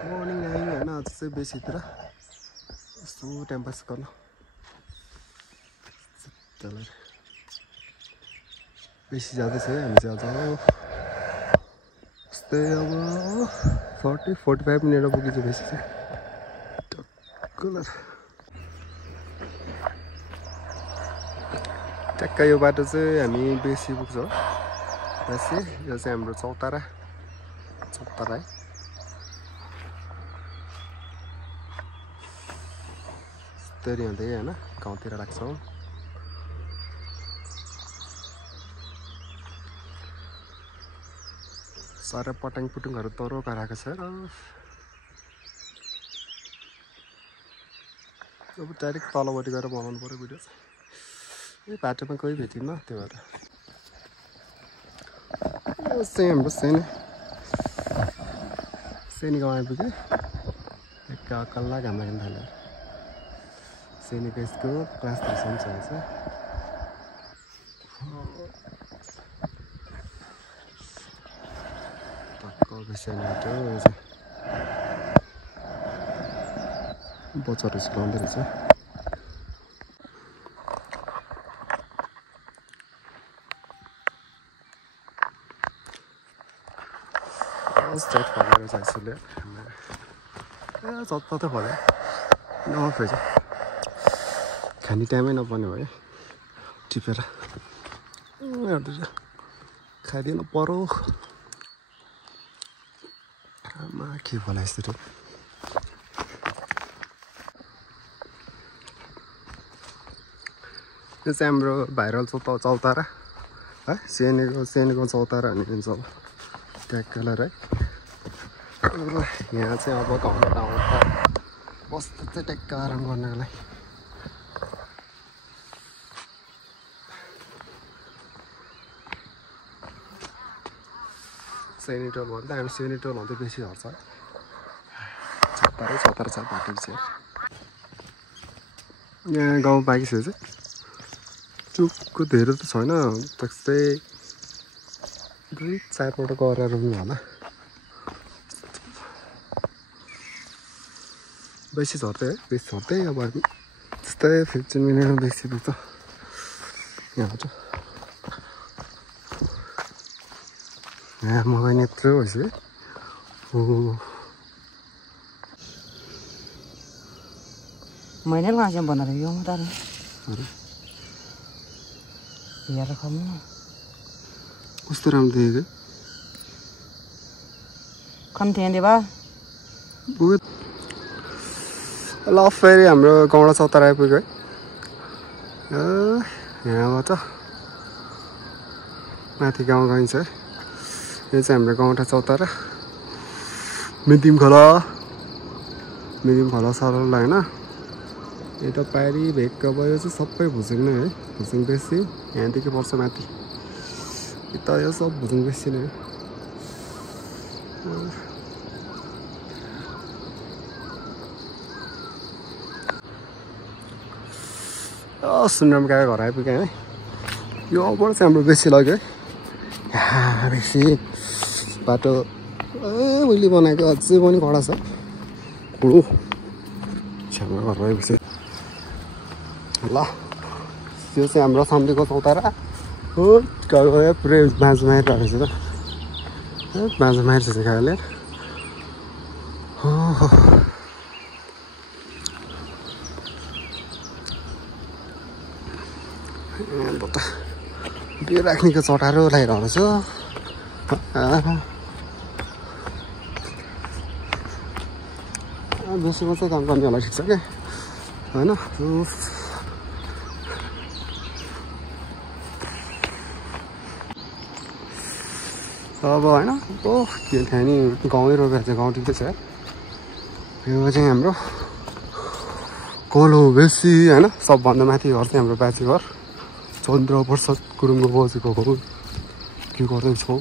morning आयो होइन आज चाहिँ बेसीतिर यसो टाइम पास गर्न बेसी जाँदैछ है हामी चाहिँ आज यस्तै अब 40-45 मिनट पुगिन्छ बेसी चाहिँ ट्याक्क यो बाटो चाहिँ हामी बेसी पुग्छौँ बेसी यो चाहिँ हाम्रो चौतारा है यस्तरी हुँदै होइन गाउँतिर लाग्छौँ साह्रै पटाङ पुटुङहरू तरोका आएको छ र अब डाइरेक्ट तलपट्टि गएर बनाउनु पऱ्यो भिडियो चाहिँ बाटोमा कोही भेटिन्न त्यो भएर चाहिँ हाम्रो सेनी गाउँ आइपुग्यो एक कल्ला घाम लाग्न थाल्यो सेनीको स्कुल क्लास 10 छ बच्चाहरू सिकाउँदै रहेछ स्ट्रेट फलेर चाहिँ यसले जता फल्यो नफेछ खाने टाइमै नपर्ने भयो टिपेर खाइदिनु पर्यो आमा के होला यसरी यो चाहिँ हाम्रो भाइरल चौतारा है सेनीको चौतारा अनि ट्याग कलर है यहाँ चाहिँ अब गाउँबाट आउँदा बस्दा चाहिँ ट्याक्क आराम गर्नको लागि सेनिटोल भन्दा हामी सेनिटोल भन्दा बेसी झर्छ है चौतारा छ बाटो चाहिँ यहाँ गाउँ पाकिसकेको चाहिँ चुकको धेरै त छैन त्यस्तै 2-4 पल्ट गरेर रुम्नु होला बेसी झर्दै है बेसी झर्दै अब हामी त्यस्तै 15 मिनटमा बेसी पुग्छ यहाँ मगाइ यत्रो भइसक्यो मैले लाँचे बनाएर यो म त हेरेर खानु कस्तो राम्रो देखेको कम्ती हेर्दै बा ल फेरि हाम्रो गाउँडा चौतारा आइपुग्यो है यहाँबाट माथि गाउँ गइन्छ है यो चाहिँ हाम्रो गाउँठा चौतारा मिदिम खोला सरल होइन यता पारी भेक्क भयो चाहिँ सबै भुजुङ नै है भुजुङ बेसी यहाँदेखि पर्छ माथि यता यो सब भुजुङ बेसी नै सुन्दरम गाई घर आइपुग्यो है योबाट चाहिँ हाम्रो बेसी लाग्यो है बेसी बाटो मैले बनाएको अझै पनि कडा छ ठुलो छेउमा घर रहेपछि ल त्यो चाहिँ हाम्रो सम्झेको चौतारा हो गयो पुरै बाँझो मारिरहेको छ त बाँझो मारिरहेछ गाईले बिउ राख्नेको चटारो लगाइरहेको छ बेसी मात्रै काम गर्ने होला ठिक छ क्या होइन अब होइन के थियो नि गाउँै रोपेको चाहिँ गाउँ टिप्दैछ यो चाहिँ हाम्रो कलो बेसी होइन सबभन्दा माथि घर चाहिँ हाम्रो बाजे घर चन्द्र प्रसाद गुरुङको बजेको हो के गर्दैछौ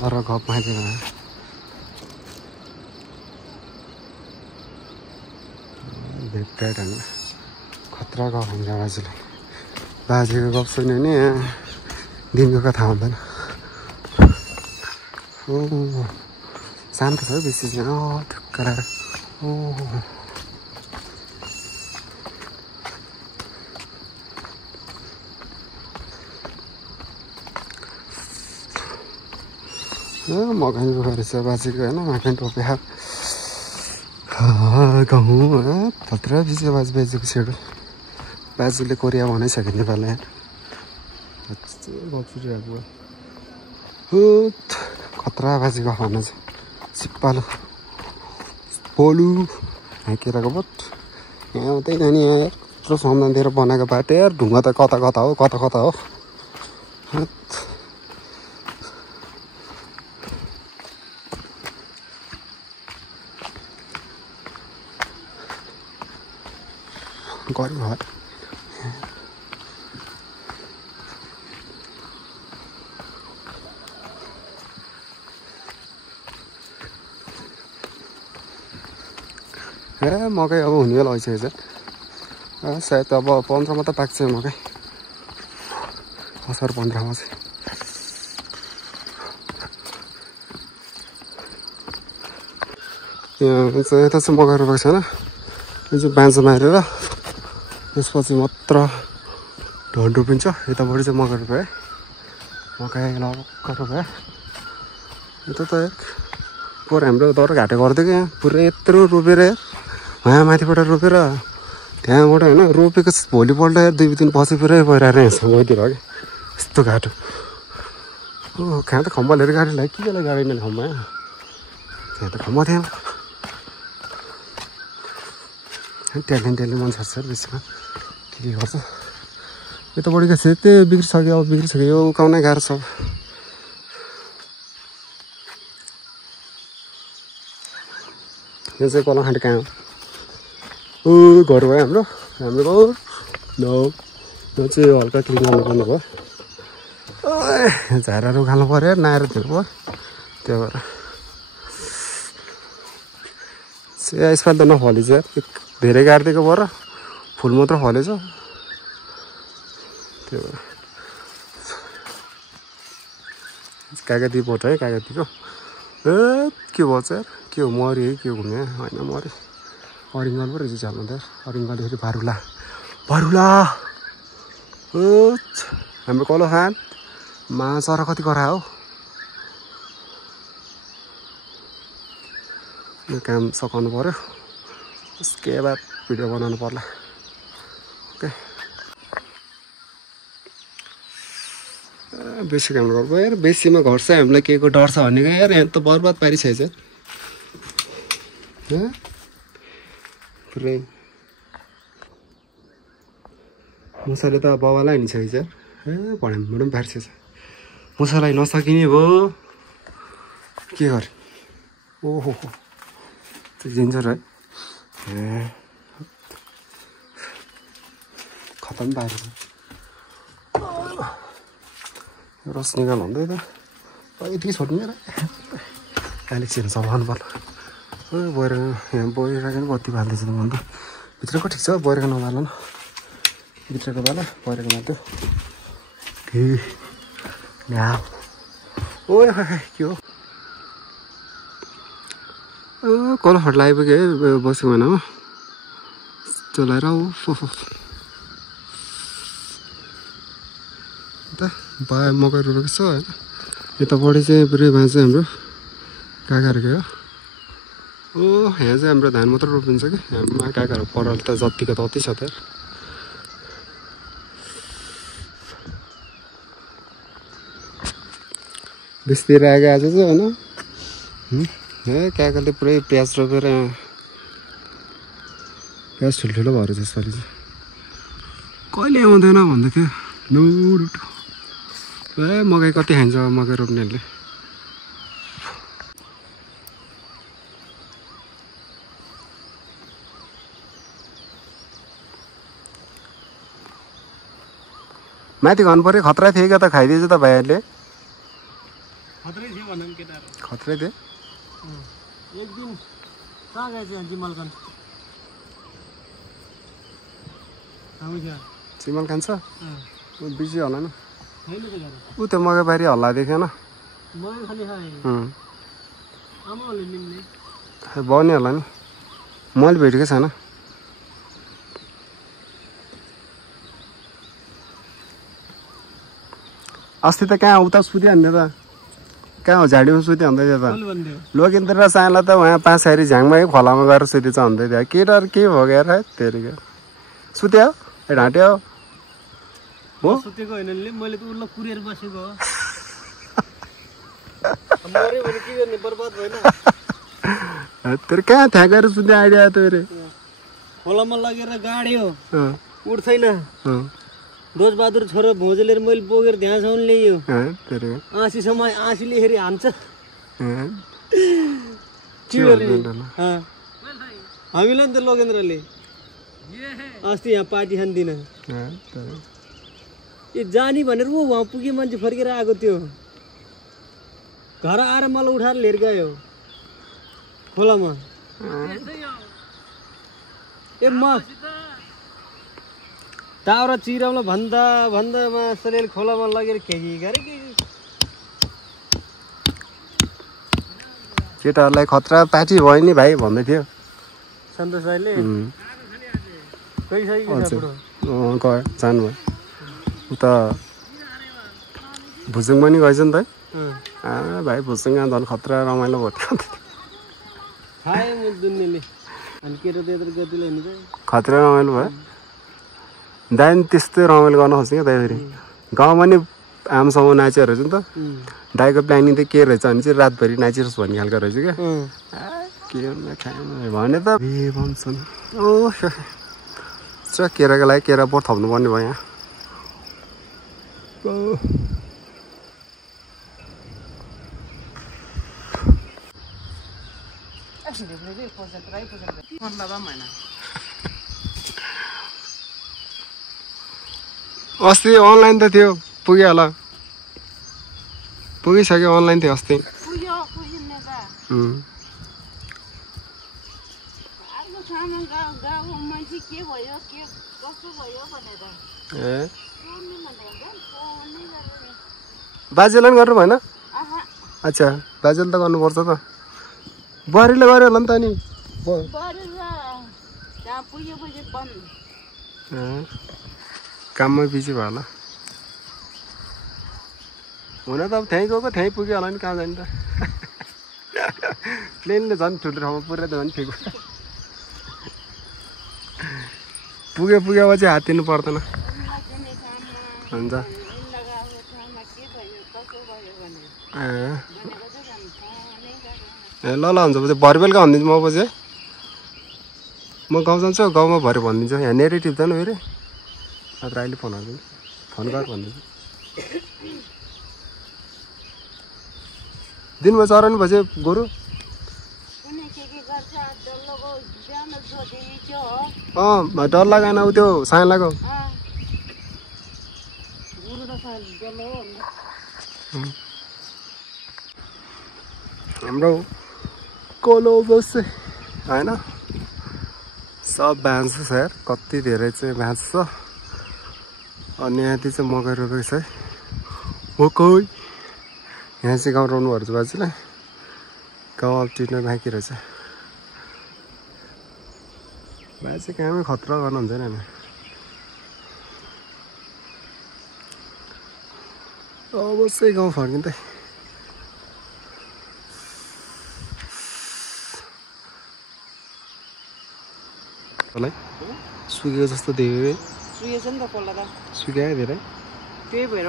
बाह्र घप माथि भेट्टाइट हामी खतरा गफ हुन्छ बाजेको गफ सुन्यो भने दिनको कथा हुँदैन शान्त छ बेसी चाहिँ ठुक्कर मकै रहेछ बाजेको होइन मकै टोप्या गहुँ थत्रा बिचको बाजे बेचेको छेडो बाजुले कोरिया बनाइसक्यो नेपाललाई खतरा बाजेको खाना चाहिँ सिप्पालो पोलु केराको बोट यहाँ आउँदै नानी यहाँ यत्रो सम्झान दिएर बनाएको बाटो यार ढुङ्गा त कता कता हो कता कता हो गऱ्यो घर मकै अब हुने बेला भइसकेको छ सायद अब 15मा त पाक्छ मकै असार 15मा चाहिँ यता चाहिँ मकै रोपेको छैन यो चाहिँ बाँझो मारेर त्यसपछि मात्र ढन रोपिन्छ यतापट्टि चाहिँ मकै रोप्यो है मकै लक्क रोप्यो यता त पोहोर हाम्रो दर घाटे गर्थ्यो क्या पुरै यत्रो रोपेर यहाँ माथिबाट रोपेर त्यहाँबाट होइन रोपेको भोलिपल्ट 2 दिन पछि पुरै पहिराएर यहाँसँग गइदिएर हो कि यस्तो घाटो कहाँ त खम्बा लिएर गाडी लाग्यो के बेला गाडी नै खम्बा त्यहाँ त खम्बा थिएन ट्याली मान्छे छ बेसीमा के गर्छ यतापट्टि चाहिँ त्यही बिग्रिसक्यो अब बिग्रिसक्यो यो उकाउनै गाह्रो छ यो चाहिँ कलखाँडी कहाँ हो घर भयो हाम्रो घर यो चाहिँ हल्का क्लिन गर्नुपर्ने भयो झाराहरू खानु पऱ्यो नआएर धेरै भयो त्यो भएर यसपालि त नफलेछ धेरै गाडिदिएको भएर फुल मात्र फलेछ त्यो भएर कागती बोट है कागतीको के भन्छ यार के हो मरि है के घुम्यो होइन मरि अरिङ्गल पो रहेछ झाल्नु त अरिङ्गल फेरि भारुला हाम्रो कलखान चरा कति करा हो यो काम सघाउनु पऱ्यो त्यसकै बाद भिडियो बनाउनु पर्ला ओके बेसी काम गर्नु यार बेसीमा घर चाहिँ हामीलाई के को डर छ भनेको यार यहाँ त बर्बाद पारिसकेछ पुरै मुसाले त बाबालाई हिँडिसकेछ भडामबाट पनि पारिसकेछ मुसालाई नसकिने भयो के गरे ओहो त्यो डेन्जर है खतम पारेछ रस निकाल हुँदै त यतिकै छोड्ने र एलेक्सन चलाउनु पर्ला बोएर यहाँ बोइरहेको बत्ती बाल्दैछ त भन्दा भित्रको ठिक छ बोइरहेको नबाल न भित्रको बाला बोइरहेको मात्रै ओ के हो कलखट आइपुग्यो है बसेको महिनामा चलाएर मकै रोपेको छ होइन यतापट्टि चाहिँ पुरै बाँझो हाम्रो काकाहरूको हो यहाँ चाहिँ हाम्रो धान मात्र रोपिन्छ कि हाम्रोमा काकाहरू पराल त जतिको तति छ त बेसीतिर आएको आज चाहिँ होइन काकाले पुरै प्याज रोपेर प्याज ठुल्ठुलो भएर छ यसपालि चाहिँ कहिले आउँदैन भन्दै थियो लुडुटो मकै कति खान्छ मकै रोप्नेहरूले माथि खानु पऱ्यो खतरा थियो क्या त खाइदिएछ त भाइहरूले खतरै थियो एक दिन कहाँ गएछ जिमलगञ्ज चिमल खान्छ बिजी होला नि ऊ त्यो मकै बारी हल्ला देखेन बन्यो होला नि मैले भेटेकै छैन अस्ति त कहाँ उता सुतिहाल्ने त कहाँ हो झाडीमा सुतिहाल्दै थियो त लोकेन्द्र र साला त उहाँ 5 सारी झ्याङमै खोलामा गएर सुतेछ भन्दै थियो केटाहरू के भयो गएर तेरिको सुत्यो ढाँट्यो हो सुतेको होइन नि मैले त उल्लो कुरेर बसेको हो मरे भने के गर्ने बर्बाद भएन तेरो कहाँ त्यहाँ गएर सुत्ने आइडिया आयो तेरो खोलामा लगेर गाड्यो उठ्दैन रोजबहादुर छोरो भोजेलेर मैले बोकेर ध्यानसम्म ल्यायो आँसीसम्म आँसीले हेरी हान्छ हामीलाई नि त लोकेन्द्रले अस्ति यहाँ पार्टी खान्दिन ए जानी भनेर ऊ वहाँ पुगे मान्छे फर्केर आएको थियो घर आएर मलाई उठाएर लिएर गयो खोलामा ए म दाउरा चिराउला भन्दा भन्दा मासले खोलामा लगेर खेकी गरे कि केटाहरूलाई खतरा पार्टी भयो नि भाइ भन्दै थियो सन्तोष भाइले जानुभयो उता भुसुङ पनि गएछ नि त भाइ भुसुङ झन् खतरा रमाइलो भयो खतरा रमाइलो भयो दाइ त्यस्तै रमाइलो गर्न खोज्छ क्या दाइ फेरि गाउँमा नि आमासँग नाचेहरू रहेछ नि त दाइको प्लानिङ त के रहेछ भने चाहिँ रातभरि नाचिरोस् भन्ने खालको रहेछ क्या के भने त भन्छन् केराको लागि केरा बोट थप्नु पर्ने भयो यहाँ अस्ति अनलाइन त थियो पुग्यो होला पुगिसक्यो अनलाइन थियो अस्ति बाजेलाई पनि गर्नु भएन अच्छा बाजेले त गर्नुपर्छ त बुहारीले गर्यो होला नि त नि काममै बिजी भयो होला हुन त अब त्यहीँ गएको त्यहीँ पुग्यो होला नि कहाँ जाने त प्लेनले झन् ठुलो ठाउँमा पुऱ्याएर झन् ठिक पुग्यो पछि हात तिर्नु पर्दैन हुन्छ ए ल हुन्छ पछि भरे बेलुका भनिदिन्छु म पछि म गाउँ जान्छु गाउँमा भरे भनिदिन्छु यहाँ नेरै टिप्दैन फेरि नत्र अहिले फोन हालिदिनु फोन गर भनिदिन्छु दिनभर चराउनु भएपछि गोरु डर लगाएन उ त्यो साइलाको हाम्रो कोलो बस होइन सब भान्स छ यार कति धेरै चाहिँ भान्स छ अनि यहाँ चाहिँ मकै रोपेको छ है मकै यहाँ चाहिँ गाउँ रोप्नुभएको छ बाजुलाई गाउँ अब टिप्न बाँकी रहेछ बाजे कामै खतरा गर्नुहुन्छ नि अवश्य गाउँ फर्किँदै होला सुकेको जस्तो देख्यो सुकेछ नि त पल्ला त सुक्यो धेरै त्यही भएर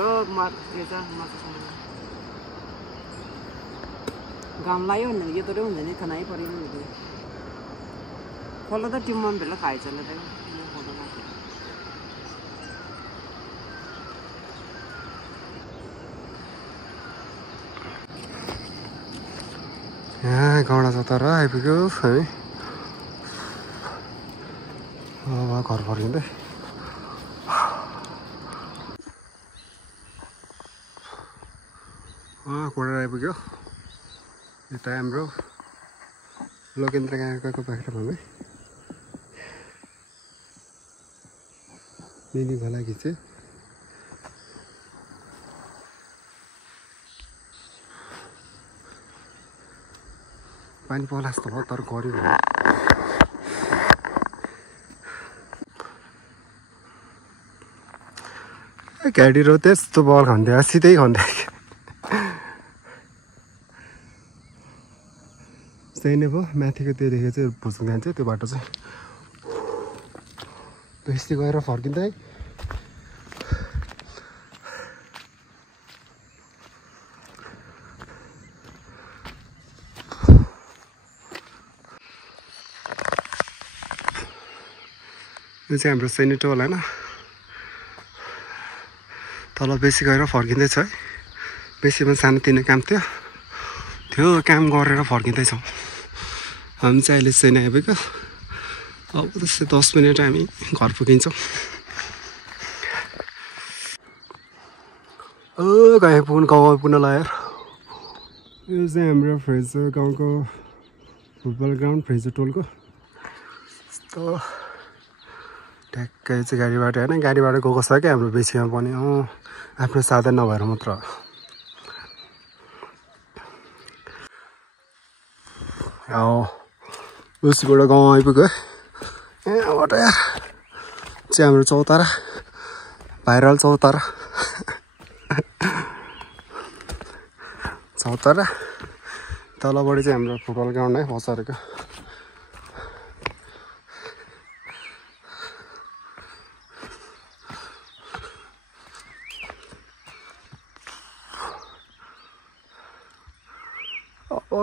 घाम लाग्यो भने यो त हुन्छ नि खानै पऱ्यो नि पल्ला त टिममा भेला खाएछ ल त यहाँ गौडा छ तर आइपुग्यो हामी अब घर फर्किँदै कोडा आइपुग्यो यता हाम्रो लोकेन्द्र गाउँको बाख्रा है मिनी खोला खिच्यो पानी पर्ला जस्तो भयो तर गऱ्यो गाडी र त्यस्तो बल खन्थ्यो सिधै खन्थ्यो त्यही नै भयो माथिको त्यो देखेको चाहिँ भुस्नु जान्छ त्यो बाटो चाहिँ त्यस्तै गएर फर्किँदै यो चाहिँ हाम्रो सेनेटोल होइन तल बेसी गएर फर्किँदैछ है बेसीमा सानोतिनो काम थियो त्यो काम गरेर फर्किँदैछौँ हामी चाहिँ अहिले सेना आइपुग्यो अब त्यस्तै 10 मिनट हामी घर पुगिन्छौँ गाई पुग्नु गाउँ पुग्न लाग्यो यो चाहिँ हाम्रो फ्रेजर गाउँको फुटबल ग्राउन्ड फ्रेजर टोलको यस्तो ट्याक्कै चाहिँ गाडीबाट होइन गाडीबाट गएको छ क्या हाम्रो बेसीमा पनि आफ्नो साधन नभएर मात्र उसीबाट गाउँ आइपुग्यो यहाँबाट चाहिँ हाम्रो चौतारा भाइरल चौतारा चौतारा तलबाट चाहिँ हाम्रो फुटबल ग्राउन्ड है बसारेको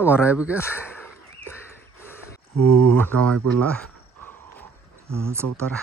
घर आइपुग्यो गाउँ आइपुग्ला चौतारा